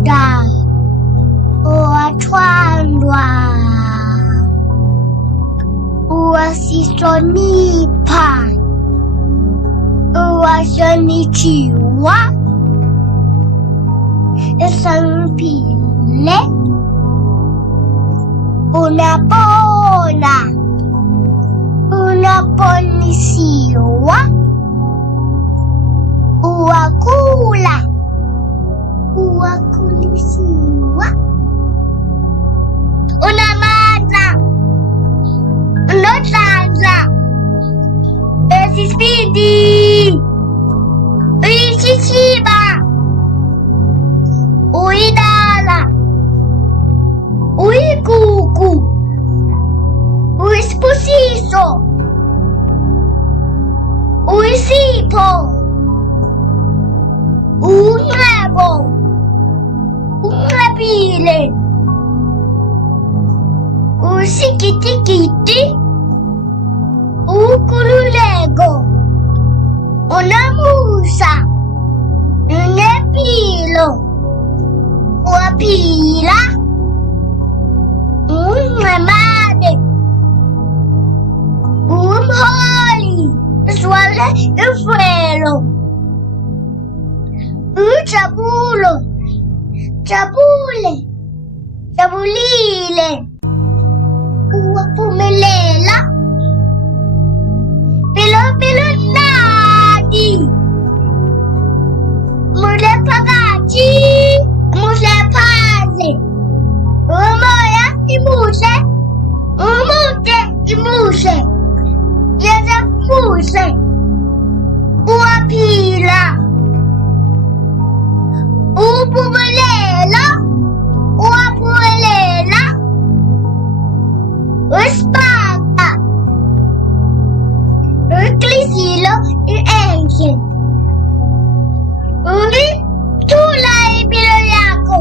Uyathanda, uwathandwa, uwasihlonipha, uwahlonitshiwa, ehloniphile, unabona, unaponisiwa, uwakhula, uwakhulisiwa, unamandla, unodlandla, esisibindi, uyishishiba, uyidala, uyigugu, uyisibusiso, uyisipho, uNcebo, uNcebile, uSigitigidi, uNkululeko, uNamusa, uNempilo, uyaphila, uNgcemane, umholi, uSwale imvelo, uJabulo, Jabule, Jabulile, uwaphumelela, Pilo Nadi, Muhle phakathi, muhle phandle, umoya imuhle, umude imuhle, yena muhle, uyaphila, uphumelela, uwaphumelela, uSibaka, uNhliziyo enhle, uyithula impilo yakho,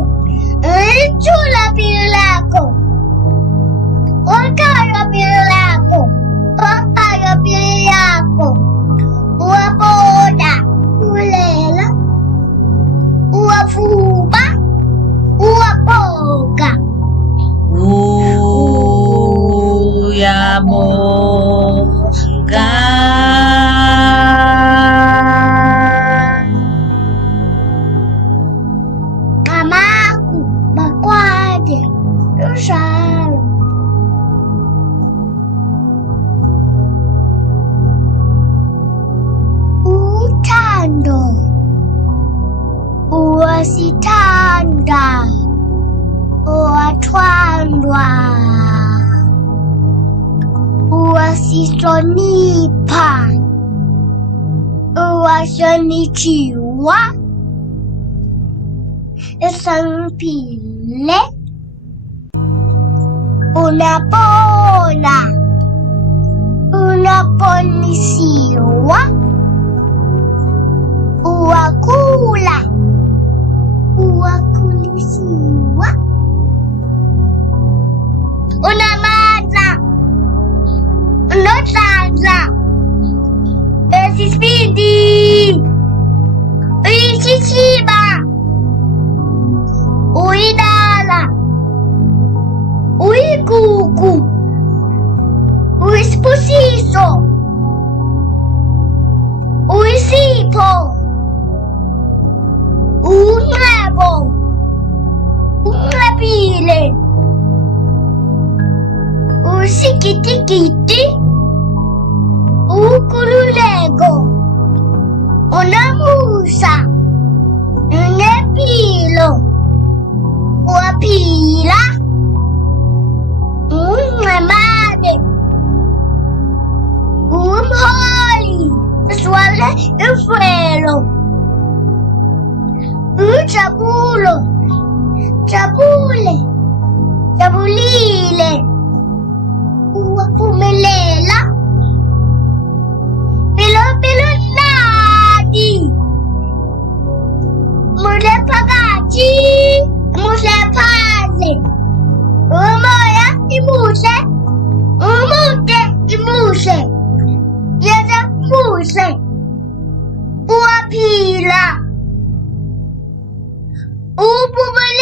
uyithula impilo yakho, ukhaya impilo yakho, ukhaya impilo yakho, uwabona, ulela, uwavuba, uwabonga, uyabonga. Ngamaku bakwade lushalo, uthando, uwasithanda, uwathandwa, uwasihlonipha, uwahlonitshiwa, ehloniphile, unabona, unaponisiwa, uwakhula, uwakhulisiwa, unamandla, unodlandla, esisibindi, uyishishiba, uyidala, uyigugu, uyisibusiso, uyisipho, uNcebo, uNcebile, uSigitigidi, uNkululeko, uNamusa, uNempilo, uyaphila, uNgcemane, umholi, uSwale imvelo, uJabulo, Jabule, Jabulile, uwaphumelela, Pilo Nadi, muhle phakathi, muhle phandle, umoya imuhle, umude imuhle, yena muhle, uyaphila, uphumelela.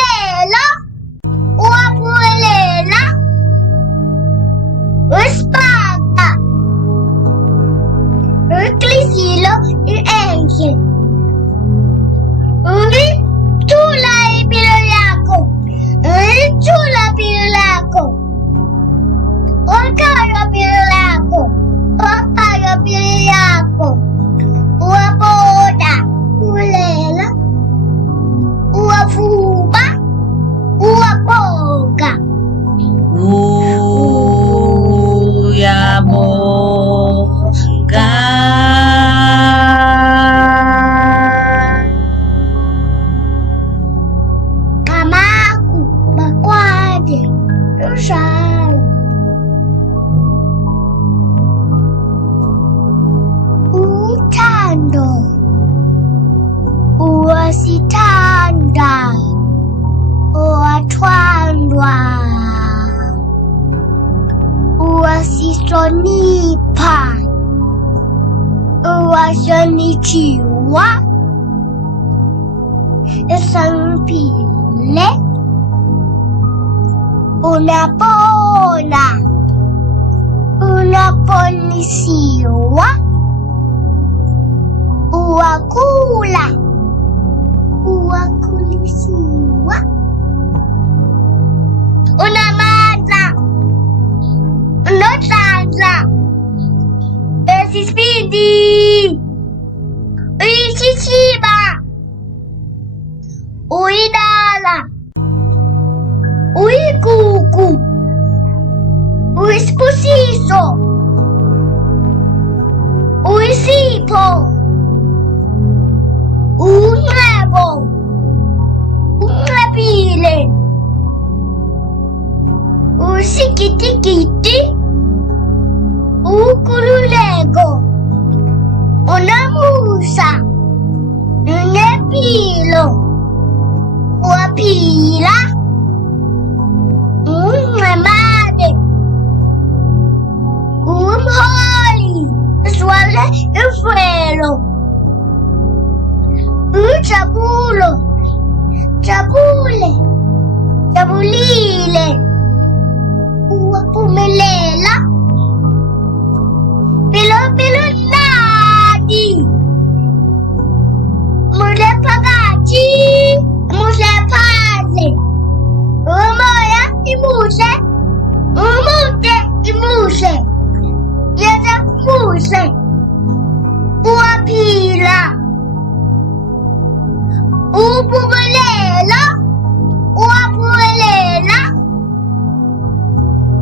Uwasisonipa. Uwasonichiwa. Esampile. Unapona. Unaponisiwa. Uwakula. Uwakulisiwa. Unamata. Unotanza. Esispidi. Uishishiba. Uidala. Uikuku. Uispusiso. Uisipo. Unrebo. Unrepile. Usikitikiti. Ukululego. Unamusa. Unepilo. Uapila. Unremade. Umholi. Swale ufuelo. Uchabulo. Chabule. Chabulile. Uwapumelela. Pilo nadi. Mule pagachi. Mule paze. Umoya imuse. Umute imuse. Yeze muse. Uwapila. Upumelela. Uwapumelela.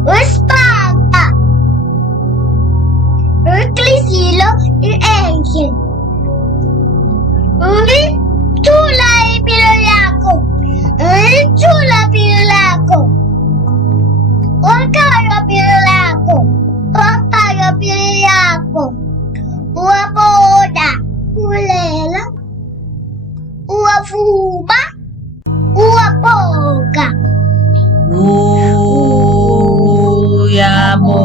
Uspaga. Uclisilo y ángel. Uni chula y pirolaco. Uni chula pirolaco. Ocayo pirolaco. Ocayo pirolaco. Uapoda. Ulela. Uafuba. Uapoga. Uyamo